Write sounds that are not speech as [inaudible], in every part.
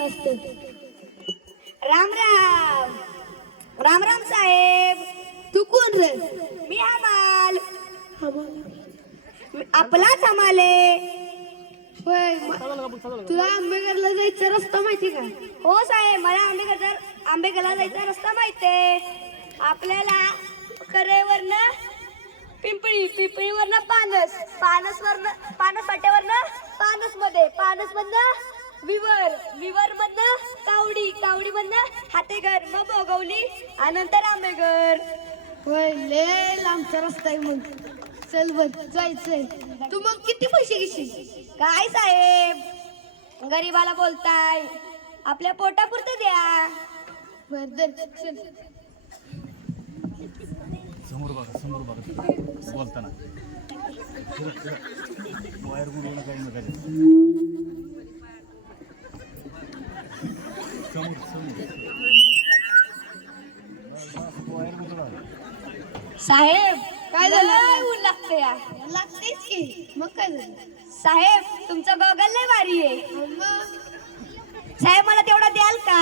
नसते. राम राम. राम राम साहेब. तू कोण रे? मी हमाल. आपलाच हमाले होय तुला आंबेडकरला जायचा रस्ता माहिती का? हो साहेब मला आंबेडकर आंबेडकरला जायचा रस्ता माहितीये आपल्याला करेवरनं पिंपळी पिंपळीवरनं पानस पानसवरनं पानस फाट्यावरनं पानसमध्ये पानस मधनं विवर विवर मधनं कावडी कावडी मधनं हातेघर मग भोगवली आणि नंतर आंबेघर. होय लय लांबचा रस्ता आहे मग. चल बर जायचंय. तू मग किती पैसे घेशील? काय साहेब? गरीबाला बोलताय. आपल्या पोटापुरतं द्या. बर दर चल. समोर बघा समोर बघा. बोलताना. वायर काही नका समोर समोर वायर गुडवणं साहेब काय झालं? ऊन लागते या लागतेच की. मग काय झालं? साहेब तुमचं गॉगल लय भारी आहे. साहेब मला तेवढा द्याल का?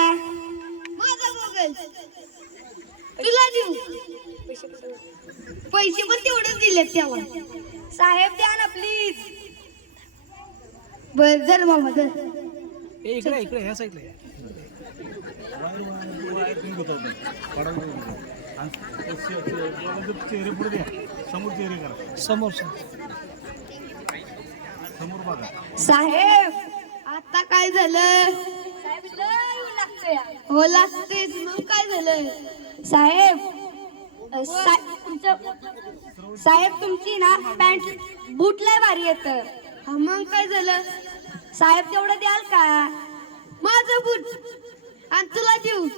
माझा मोबाईल तुला देऊ? पैसे पण तेवढेच दिले तेव्हा. साहेब द्या ना प्लीज बर धर मामा धर इकडे इकडे ह्या साईडला चेहरे पुढे द्या समोर चेहरे करा समोर समोर बघा साहेब आता काय झालं? हो लागते. हो लागतेच मग काय झालं? साहेब साहेब तुमची ना पॅन्ट बूट लय भारी येत. मग काय झालं? साहेब तेवढं द्याल का? माझं बूट. आणि तुला देऊ.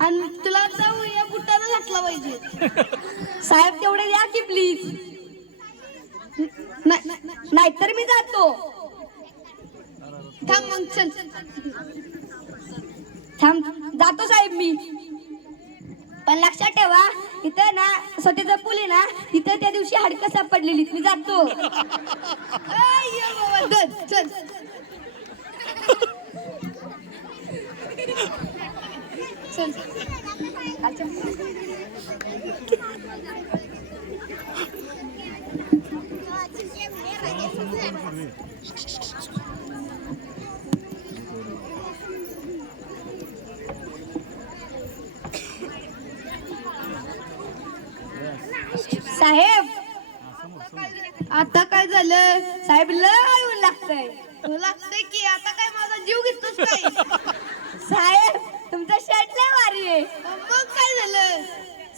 आणि तुला जाऊ या बुटानं घातला पाहिजे. साहेब तेवढे द्या की प्लीज नाही नाहीतर मी जातो. थांब मग चल. थांब. जातो साहेब मी. पण लक्षात ठेवा इथं ना स्वतःचा पूल आहे ना तिथं त्या दिवशी हाडकं सापडलेली मी जातो. [laughs] चल. चल. साहेब आता काय झालं? साहेब लय ऊन लागतंय. लागतंय की आता काय माझा जीव घेतोस काय? साहेब तुमचा शर्ट लय भारी आहे. मग काय झालं.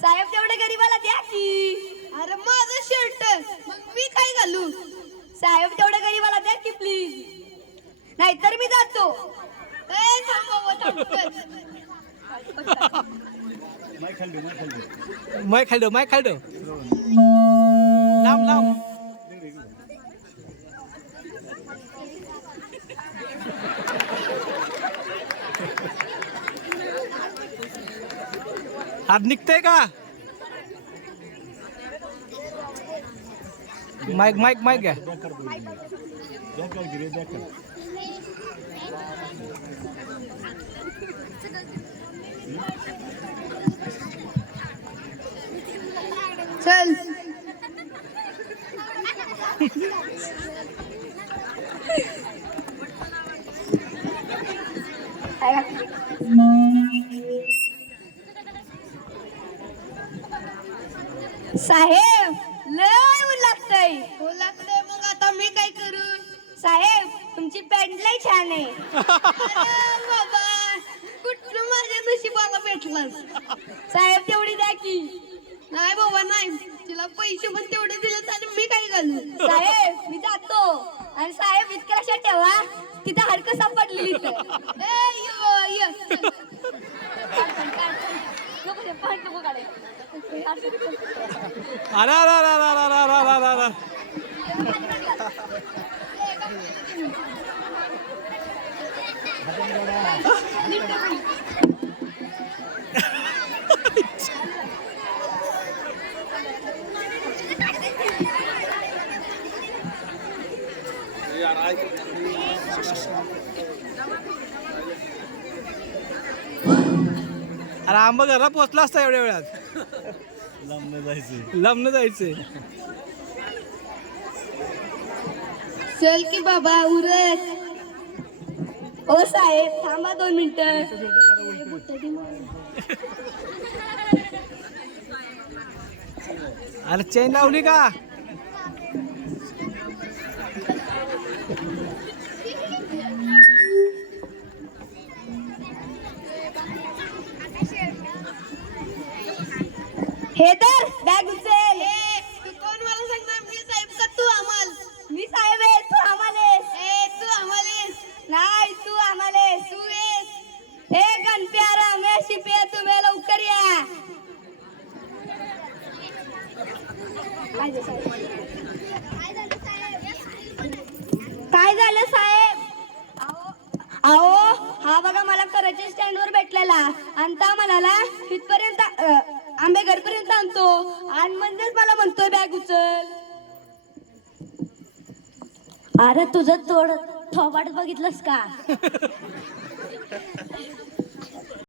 साहेब तेवढे गरीबाला द्या की. अरे माझं शर्ट मग मी काय घालू? साहेब तेवढे गरीबाला द्या की प्लीज नाहीतर मी जातो. ए थांब बाबा थांब चल. माय खाली माय खाली माय खालडो. लांब लांब. आज निकते का? माइक माइक माइक है। चल। I [laughs] साहेब लय ऊन लागतंय. हो लागतंय मग आता मी काय करू? साहेब तुमची पॅन्ट लय छान आहे. अरे बाबा कुठलं माझ्या नशिबाला भेटलास? साहेब तेवढी द्या की. नाही बाबा नाही. तिला पैसे पण तेवढे दिले आणि मी काय घालू? साहेब मी जातो. आणि साहेब इतक्या लक्षात ठेवा तिथं हडकं सापडलेली इथं. ए यो ये. चल. [laughs] नको ते पॅन्ट नको काढायला. अरे अरे अरे अरे अरे अरे अरे अरे अरे. अरे आंबा घरला पोचला असता एवढ्या वेळात. लांब नाही जायचं लग्न जायचंय. चल की बाबा उरत ओ साहेब थांबा दोन मिनिटं. अरे चेन लावली का? हे तर बॅग उचल. तू कोण मला सांगणार मी साहेब का तू आम्हाल? मी साहेब आहे तू आम्हालेस. ए तू आम्हालेस. नाही तू आम्हालेस. तू येस हे गणप्या रमेश शिपे तुम्ही लवकर या. काय झालं साहेब? अहो हा बघा मला कराची स्टँड वर भेटलेला. आणि म्हणाला तिथपर्यंत अ, आंबेगडपर्यंत आणतो. आणि म्हणजेच मला म्हणतोय बॅग उचल. अरे तुझं तोड थोबाड बघितलंस का? [laughs]